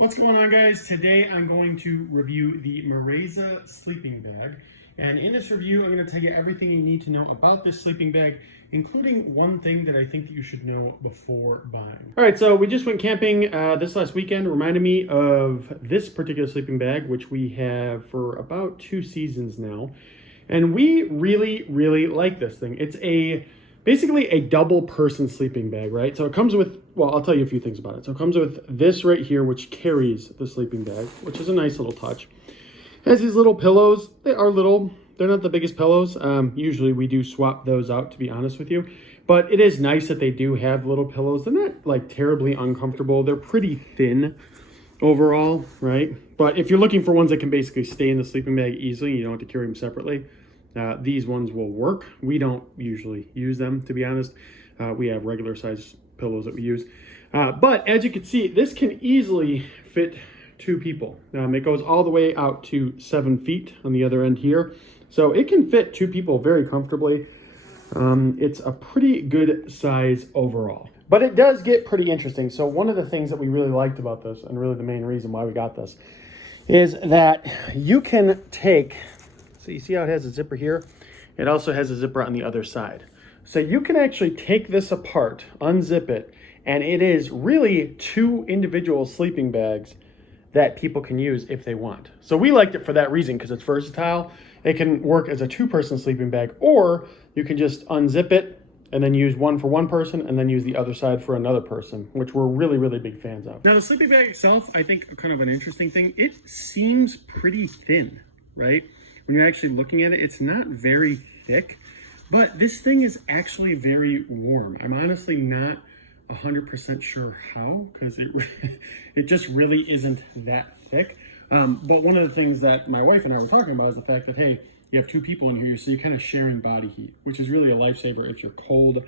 What's going on, guys? Today I'm going to review the MEREZA sleeping bag. And in this review, I'm going to tell you everything you need to know about this sleeping bag, including one thing that I think that you should know before buying. All right, so we just went camping this last weekend. Reminded me of this particular sleeping bag, which we have for about 2 seasons now. And we really like this thing. It's basically a double person sleeping bag, right? So it comes with, well, I'll tell you a few things about it. So it comes with this right here, which carries the sleeping bag, which is a nice little touch. It has these little pillows. They are little. They're not the biggest pillows. Usually we do swap those out, to be honest with you. But it is nice that they do have little pillows. They're not like terribly uncomfortable. They're pretty thin overall, right? But if you're looking for ones that can basically stay in the sleeping bag easily, you don't have to carry them separately, these ones will work. We don't usually use them, to be honest. We have regular size pillows that we use. But as you can see, this can easily fit 2 people. It goes all the way out to 7 feet on the other end here. So it can fit 2 people very comfortably. It's a pretty good size overall. But it does get pretty interesting. So one of the things that we really liked about this, and really the main reason why we got this, is that you can take, so you see how it has a zipper here? It also has a zipper on the other side. So you can actually take this apart, unzip it, and it is really 2 individual sleeping bags that people can use if they want. So we liked it for that reason, because it's versatile. It can work as a 2-person sleeping bag, or you can just unzip it and then use one for one person and then use the other side for another person, which we're really big fans of. Now the sleeping bag itself, I think kind of an interesting thing, it seems pretty thin, right? When you're actually looking at it, it's not very thick, but this thing is actually very warm. I'm honestly not 100% sure how, because it just really isn't that thick. But one of the things that my wife and I were talking about is the fact that, hey, you have 2 people in here, so you're kind of sharing body heat, which is really a lifesaver if you're cold.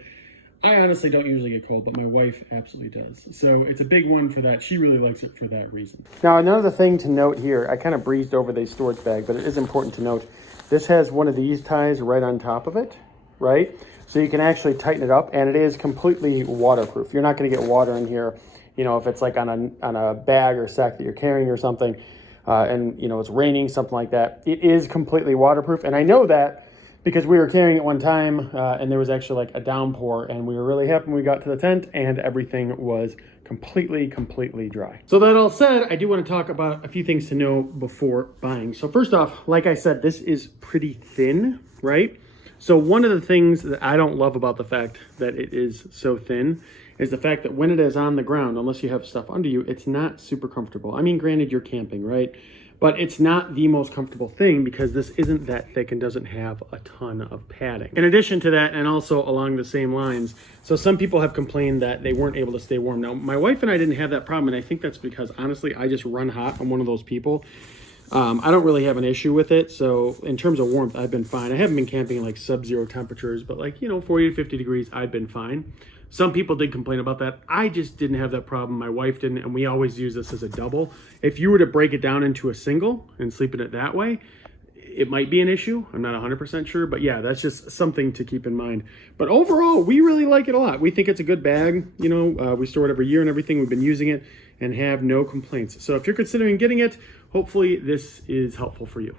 I honestly don't usually get cold, but my wife absolutely does. So it's a big one for that. She really likes it for that reason. Now, another thing to note here, I kind of breezed over the storage bag, but it is important to note, this has one of these ties right on top of it, right? So you can actually tighten it up, and it is completely waterproof. You're not going to get water in here, you know, if it's like on a bag or sack that you're carrying or something, and, you know, it's raining, something like that. It is completely waterproof, and I know that because we were carrying it one time, and there was actually like a downpour, and we were really happy when we got to the tent, and everything was completely dry. So that all said, I do want to talk about a few things to know before buying. So first off, like I said, this is pretty thin, right? So one of the things that I don't love about the fact that it is so thin is the fact that when it is on the ground, unless you have stuff under you, it's not super comfortable. I mean, granted, you're camping, right? But it's not the most comfortable thing because this isn't that thick and doesn't have a ton of padding. In addition to that, and also along the same lines, so some people have complained that they weren't able to stay warm. Now, my wife and I didn't have that problem, and I think that's because, honestly, I just run hot. I'm one of those people. I don't really have an issue with it. So in terms of warmth, I've been fine. I haven't been camping in like sub-zero temperatures, but like, you know, 40 to 50 degrees, I've been fine. Some people did complain about that. I just didn't have that problem. My wife didn't, and we always use this as a double. If you were to break it down into a single and sleep in it that way, it might be an issue. I'm not 100% sure, but yeah, that's just something to keep in mind. But overall, we really like it a lot. We think it's a good bag. You know, we store it every year and everything. We've been using it and have no complaints. So if you're considering getting it, hopefully this is helpful for you.